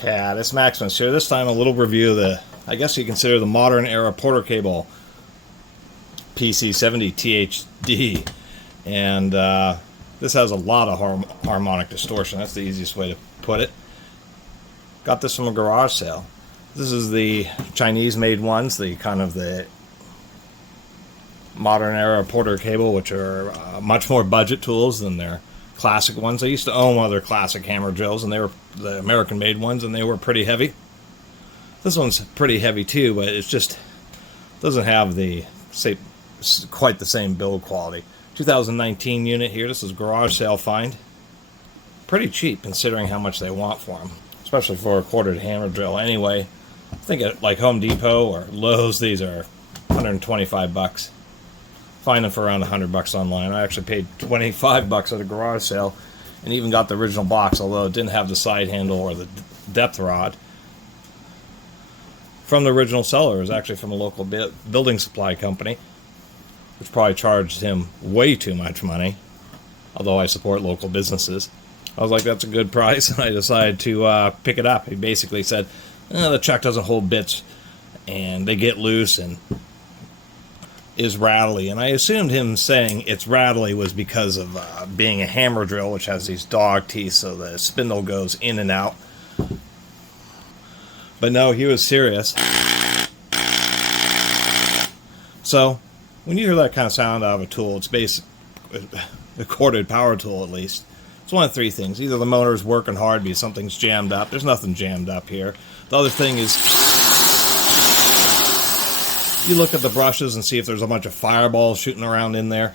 Catus, Maximus here. This time a little review of the, I guess you consider the modern era Porter cable PC70 THD. And this has a lot of harmonic distortion. That's the easiest way to put it. Got this from a garage sale. This is the Chinese made ones, the kind of the modern era Porter cable, which are much more budget tools than their classic ones. I used to own one of their classic hammer drills, and they were the American made ones, and they were pretty heavy. This one's pretty heavy too, but it just doesn't have the quite the same build quality. 2019 unit here. This is garage sale find. Pretty cheap considering how much they want for them, especially for a quartered hammer drill. Anyway, I think at like Home Depot or Lowe's, these are 125 bucks. Find them for around 100 bucks online. I actually paid 25 bucks at a garage sale and even got the original box, although it didn't have the side handle or the depth rod. From the original seller. It was actually from a local building supply company, which probably charged him way too much money, although I support local businesses. I was like, that's a good price, and I decided to pick it up. He basically said, the chuck doesn't hold bits, and they get loose, and is rattly. And I assumed him saying it's rattly was because of being a hammer drill, which has these dog teeth, so the spindle goes in and out. But no, he was serious. So, when you hear that kind of sound out of a tool, it's basically a corded power tool at least. It's one of three things. Either the motor's working hard because something's jammed up. There's nothing jammed up here. The other thing is you look at the brushes and see if there's a bunch of fireballs shooting around in there.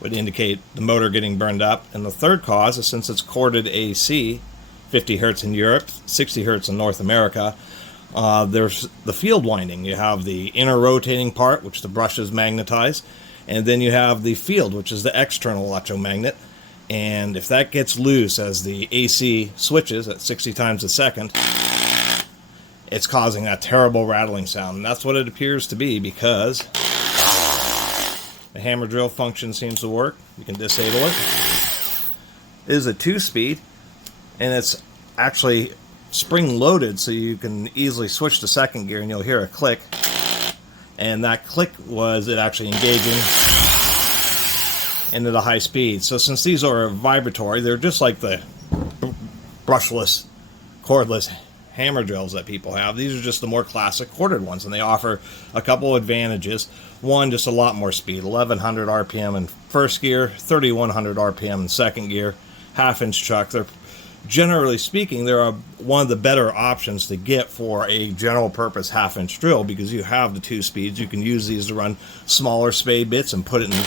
Would indicate the motor getting burned up. And the third cause is, since it's corded AC, 50 hertz in Europe, 60 hertz in North America, there's the field winding. You have the inner rotating part, which the brushes magnetize, and then you have the field, which is the external electromagnet. And if that gets loose as the AC switches at 60 times a second, it's causing that terrible rattling sound. And that's what it appears to be, because the hammer drill function seems to work. You can disable it. It is a 2-speed, and it's actually spring loaded, so you can easily switch to second gear and you'll hear a click. And that click was it actually engaging into the high speed. So since these are vibratory, they're just like the brushless, cordless hammer drills that people have. These are just the more classic corded ones, and they offer a couple advantages. One, just a lot more speed, 1100 RPM in first gear, 3100 RPM in second gear, half-inch chuck. They're, generally speaking, they're one of the better options to get for a general purpose half-inch drill, because you have the 2 speeds. You can use these to run smaller spade bits and put it in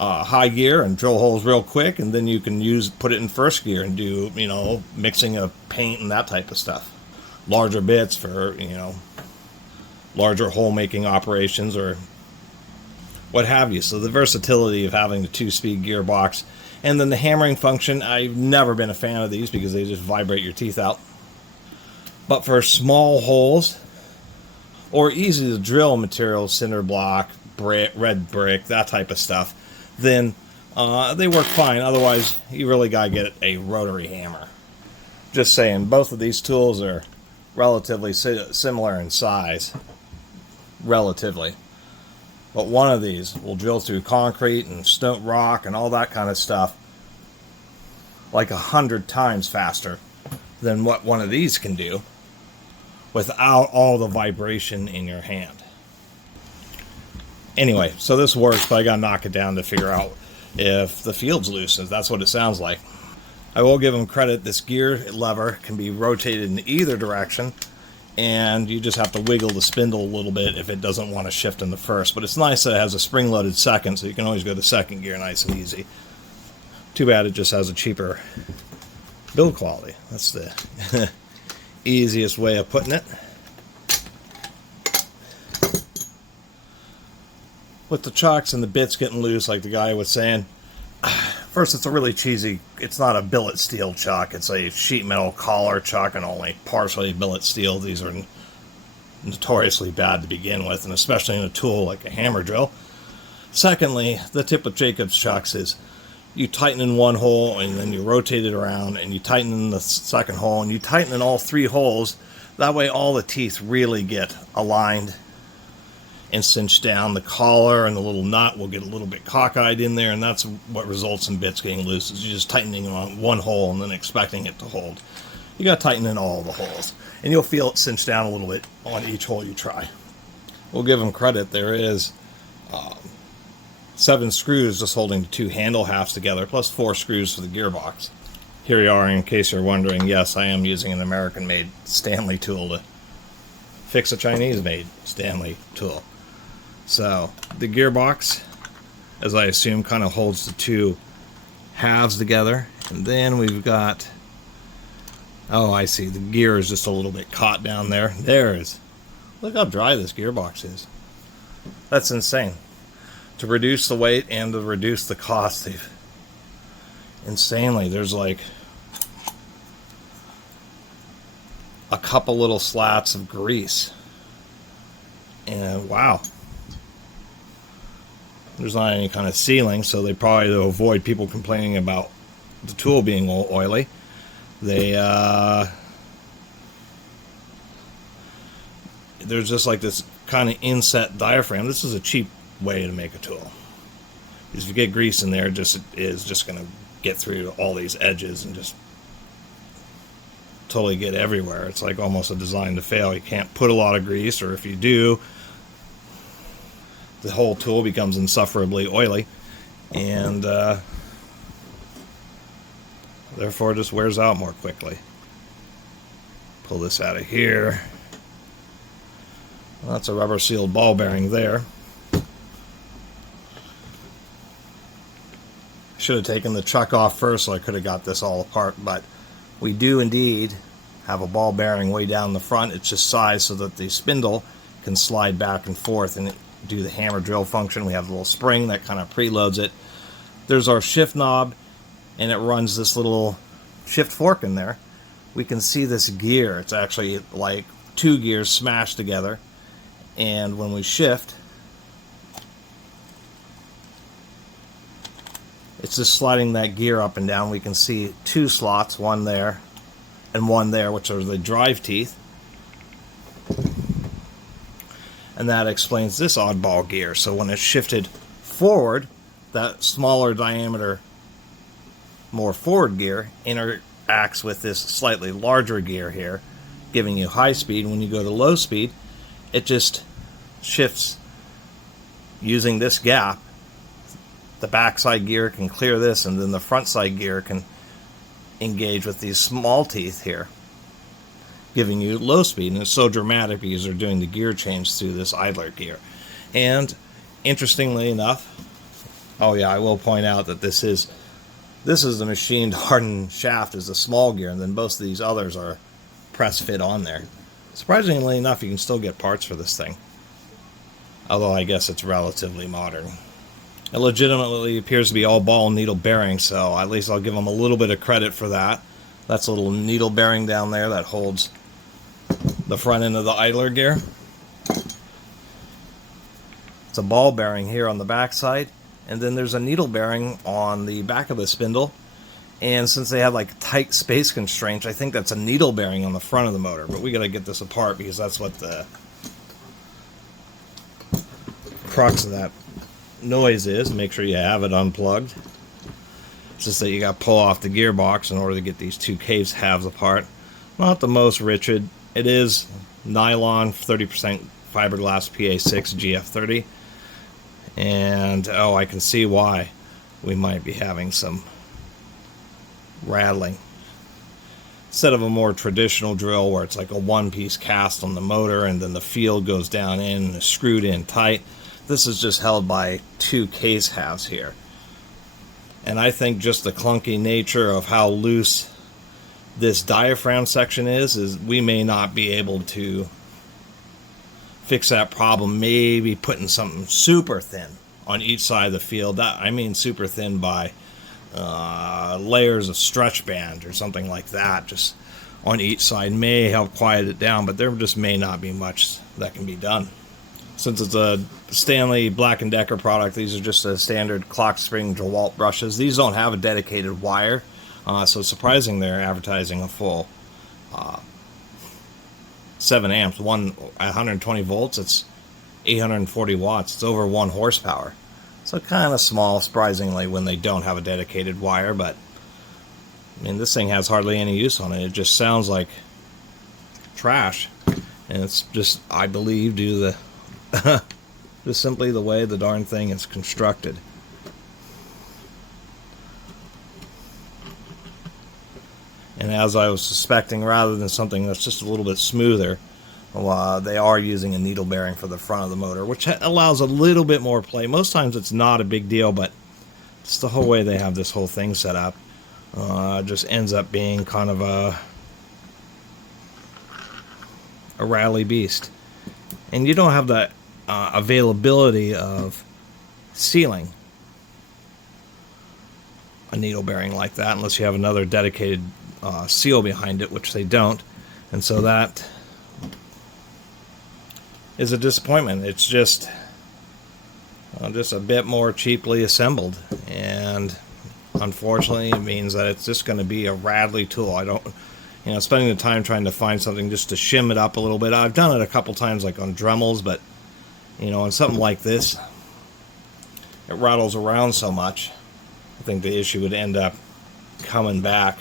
high gear and drill holes real quick, and then you can put it in first gear and do, mixing of paint and that type of stuff. Larger bits for, larger hole making operations or what have you. So the versatility of having the 2-speed gearbox. And then the hammering function, I've never been a fan of these because they just vibrate your teeth out. But for small holes or easy to drill materials, cinder block, brick, red brick, that type of stuff, then they work fine. Otherwise, you really got to get a rotary hammer. Just saying, both of these tools are relatively similar in size. Relatively. But one of these will drill through concrete and stone rock and all that kind of stuff like 100 times faster than what one of these can do without all the vibration in your hand. Anyway, so this works, but I gotta knock it down to figure out if the field's loose. That's what it sounds like. I will give them credit. This gear lever can be rotated in either direction, and you just have to wiggle the spindle a little bit if it doesn't want to shift in the first. But it's nice that it has a spring-loaded second, so you can always go to second gear nice and easy. Too bad it just has a cheaper build quality. That's the easiest way of putting it. With the chocks and the bits getting loose, like the guy was saying, first, it's a really cheesy, it's not a billet steel chuck, it's a sheet metal collar chuck and only partially billet steel. These are notoriously bad to begin with, and especially in a tool like a hammer drill. Secondly, the tip with Jacob's chucks is you tighten in one hole and then you rotate it around and you tighten in the second hole and you tighten in all 3 holes. That way all the teeth really get aligned and cinched down. The collar and the little nut will get a little bit cockeyed in there, and that's what results in bits getting loose, is you're just tightening on one hole and then expecting it to hold. You got to tighten in all the holes, and you'll feel it cinch down a little bit on each hole you try. We'll give them credit. There is 7 screws just holding the 2 handle halves together, plus 4 screws for the gearbox. Here you are, in case you're wondering. Yes, I am using an American-made Stanley tool to fix a Chinese-made Stanley tool. So the gearbox, as I assume, kind of holds the 2 halves together. And then we've got, oh, I see, the gear is just a little bit caught down there. Look how dry this gearbox is. That's insane. To reduce the weight and to reduce the cost, insanely, there's like a couple little slats of grease. And wow. There's not any kind of sealing, so they probably, to avoid people complaining about the tool being oily, there's just like this kind of inset diaphragm. This is a cheap way to make a tool. Because if you get grease in there, it is just going to get through all these edges and just totally get everywhere. It's like almost a design to fail. You can't put a lot of grease, or if you do, the whole tool becomes insufferably oily, and therefore just wears out more quickly. Pull this out of here. Well, that's a rubber sealed ball bearing there. Should have taken the chuck off first so I could have got this all apart, but we do indeed have a ball bearing way down the front. It's just sized so that the spindle can slide back and forth and do the hammer drill function. We have a little spring that kind of preloads it. There's our shift knob, and it runs this little shift fork in there. We can see this gear. It's actually like 2 gears smashed together, and when we shift, it's just sliding that gear up and down. We can see 2 slots, one there and one there, which are the drive teeth. And that explains this oddball gear. So when it's shifted forward, that smaller diameter, more forward gear interacts with this slightly larger gear here, giving you high speed. When you go to low speed, it just shifts using this gap. The backside gear can clear this, and then the front side gear can engage with these small teeth here, giving you low speed. And it's so dramatic because they're doing the gear change through this idler gear. And interestingly enough, oh yeah, I will point out that this is the machined hardened shaft is the small gear, and then most of these others are press fit on there. Surprisingly enough, you can still get parts for this thing, although I guess it's relatively modern. It legitimately appears to be all ball and needle bearing, so at least I'll give them a little bit of credit for that. That's a little needle bearing down there that holds the front end of the idler gear. It's a ball bearing here on the back side, and then there's a needle bearing on the back of the spindle. And since they have like tight space constraints, I think that's a needle bearing on the front of the motor. But we got to get this apart because that's what the crux of that noise is. Make sure you have it unplugged. It's just that you got to pull off the gearbox in order to get these 2 case halves apart. Not the most rigid. It is nylon, 30% fiberglass PA6 GF30. And oh, I can see why we might be having some rattling. Instead of a more traditional drill where it's like a one-piece cast on the motor and then the field goes down in and is screwed in tight, this is just held by 2 case halves here. And I think just the clunky nature of how loose this diaphragm section is we may not be able to fix that problem. Maybe putting something super thin on each side of the field. I mean super thin by layers of stretch band or something like that, just on each side, may help quiet it down, but there just may not be much that can be done. Since it's a Stanley Black & Decker product, these are just a standard clock spring DeWalt brushes. These don't have a dedicated wire, so it's surprising they're advertising a full 7 amps. 120 volts, it's 840 watts. It's over 1 horsepower. So kind of small, surprisingly, when they don't have a dedicated wire, but I mean, this thing has hardly any use on it. It just sounds like trash, and it's just, I believe, due to the just simply the way the darn thing is constructed. And as I was suspecting, rather than something that's just a little bit smoother, they are using a needle bearing for the front of the motor, which allows a little bit more play. Most times it's not a big deal, but it's the whole way they have this whole thing set up. Just ends up being kind of a rally beast. And you don't have that availability of sealing a needle bearing like that unless you have another dedicated seal behind it, which they don't. And so that is a disappointment. It's just a bit more cheaply assembled, and unfortunately it means that it's just going to be a rattly tool. I don't, spending the time trying to find something just to shim it up a little bit. I've done it a couple times, like on Dremels, but on something like this, it rattles around so much. I think the issue would end up coming back,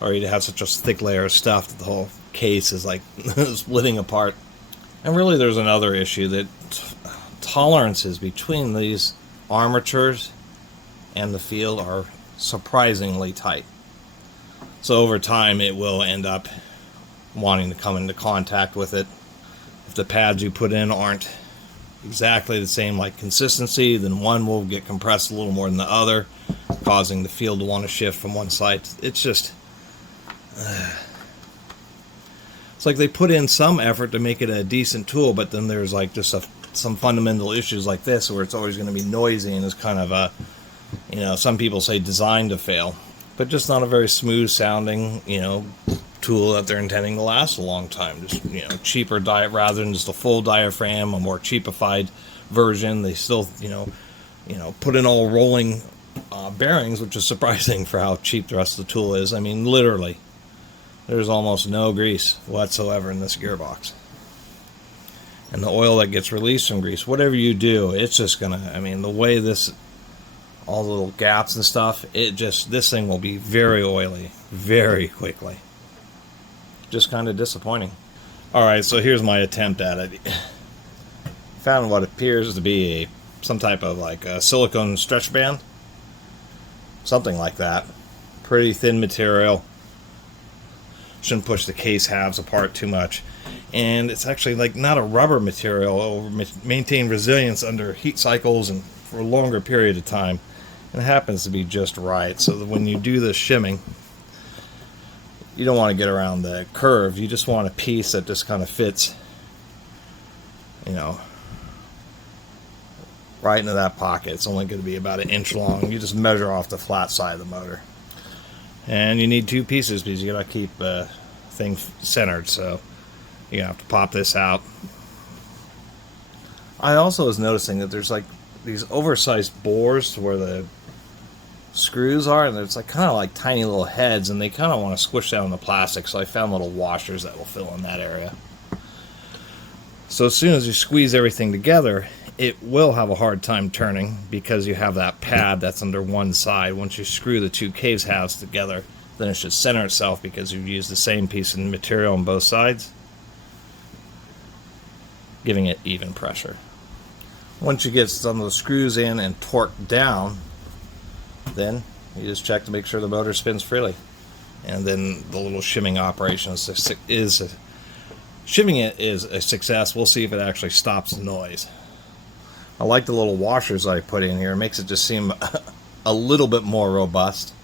or you'd have such a thick layer of stuff that the whole case is like splitting apart. And really, there's another issue, that tolerances between these armatures and the field are surprisingly tight. So over time, it will end up wanting to come into contact with it. If the pads you put in aren't exactly the same like consistency, then one will get compressed a little more than the other, causing the field to want to shift from one side. It's just it's like they put in some effort to make it a decent tool, but then there's like just some fundamental issues like this where it's always going to be noisy, and it's kind of a, some people say designed to fail, but just not a very smooth sounding, tool that they're intending to last a long time. Just, cheaper diet rather than just a full diaphragm, a more cheapified version. They still, put in all rolling bearings, which is surprising for how cheap the rest of the tool is. I mean, literally, there's almost no grease whatsoever in this gearbox. And the oil that gets released from grease, whatever you do, it's just gonna, the way this, all the little gaps and stuff, this thing will be very oily very quickly. Just kind of disappointing. Alright, so here's my attempt at it. Found what appears to be some type of like a silicone stretch band. Something like that. Pretty thin material. Shouldn't push the case halves apart too much. And it's actually like not a rubber material. It will maintain resilience under heat cycles and for a longer period of time. And it happens to be just right. So that when you do the shimming, you don't want to get around the curve. You just want a piece that just kind of fits, right into that pocket. It's only going to be about 1 inch long. You just measure off the flat side of the motor. And you need 2 pieces because you got to keep the thing centered. So you have to pop this out. I also was noticing that there's like these oversized bores where the screws are, and it's like kind of like tiny little heads, and they kind of want to squish down the plastic, so I found little washers that will fill in that area. So as soon as you squeeze everything together, it will have a hard time turning because you have that pad that's under one side. Once you screw the 2 case halves together, then it should center itself because you've used the same piece of material on both sides, giving it even pressure. Once you get some of the screws in and torqued down, then you just check to make sure the motor spins freely. And then the little shimming operation shimming it is a success. We'll see if it actually stops the noise. I like the little washers I put in here. It makes it just seem a little bit more robust.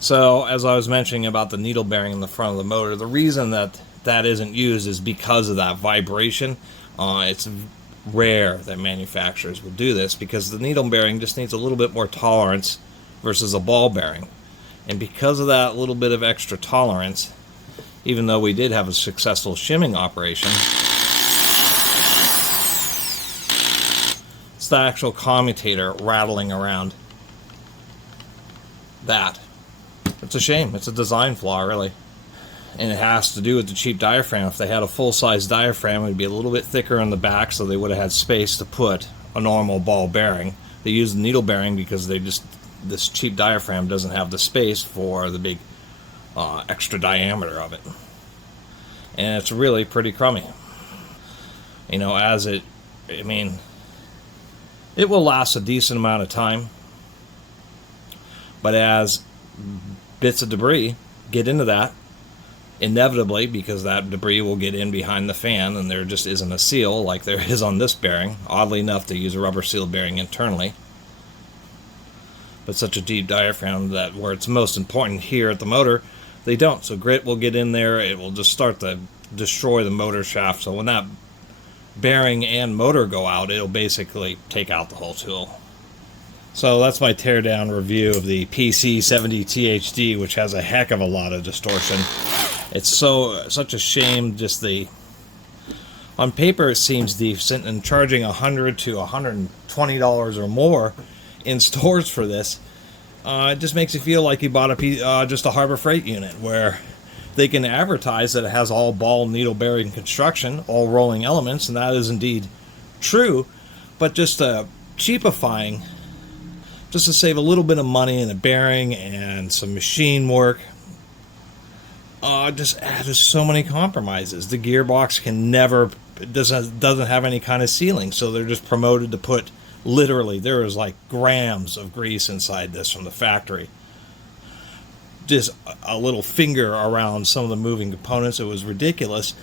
So, as I was mentioning about the needle bearing in the front of the motor, the reason that isn't used is because of that vibration. It's rare that manufacturers will do this because the needle bearing just needs a little bit more tolerance versus a ball bearing. And because of that little bit of extra tolerance, even though we did have a successful shimming operation, It's the actual commutator rattling around. That. It's a shame. It's a design flaw, really. And it has to do with the cheap diaphragm. If they had a full-size diaphragm, it would be a little bit thicker on the back, so they would have had space to put a normal ball bearing. They use the needle bearing because this cheap diaphragm doesn't have the space for the big extra diameter of it. And it's really pretty crummy. You know, it will last a decent amount of time, but as bits of debris get into that, inevitably, because that debris will get in behind the fan, and there just isn't a seal like there is on this bearing. Oddly enough, they use a rubber seal bearing internally, but such a deep diaphragm that where it's most important here at the motor, they don't. So grit will get in there, it will just start to destroy the motor shaft. So when that bearing and motor go out, it'll basically take out the whole tool. So that's my teardown review of the PC70 THD, which has a heck of a lot of distortion. It's such a shame. Just on paper it seems decent, and charging $100 to $120 or more in stores for this, it just makes you feel like you bought just a Harbor Freight unit, where they can advertise that it has all ball needle bearing construction, all rolling elements, and that is indeed true, but just cheapifying, just to save a little bit of money in the bearing and some machine work. Just added so many compromises. The gearbox doesn't have any kind of sealing, so they're just promoted to put, literally, there is like grams of grease inside this from the factory. Just a little finger around some of the moving components. It was ridiculous,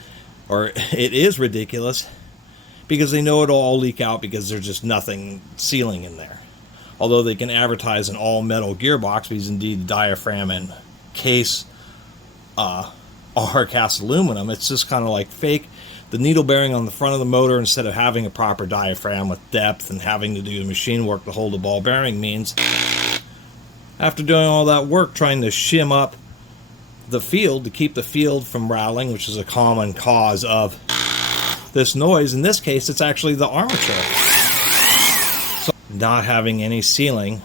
or it is ridiculous, because they know it'll all leak out because there's just nothing sealing in there. Although they can advertise an all-metal gearbox, because indeed the diaphragm and case are cast aluminum, it's just kind of like fake. The needle bearing on the front of the motor, instead of having a proper diaphragm with depth and having to do the machine work to hold the ball bearing, means after doing all that work trying to shim up the field to keep the field from rattling, which is a common cause of this noise, in this case it's actually the armature. So not having any sealing,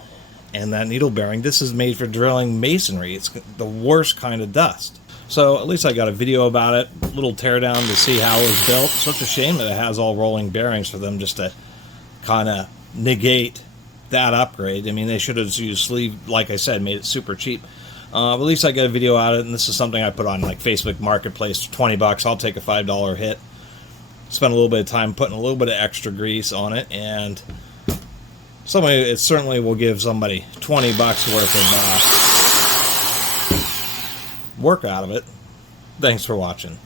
and that needle bearing, this is made for drilling masonry. It's the worst kind of dust. So at least I got a video about it, a little teardown to see how it was built. Such a shame that it has all rolling bearings for them just to kind of negate that upgrade. I mean, they should have used sleeve, like I said, made it super cheap. But at least I got a video out of it, and this is something I put on like Facebook Marketplace for $20. I'll take a $5 hit. Spend a little bit of time putting a little bit of extra grease on it, and it certainly will give somebody $20 worth of work out of it. Thanks for watching.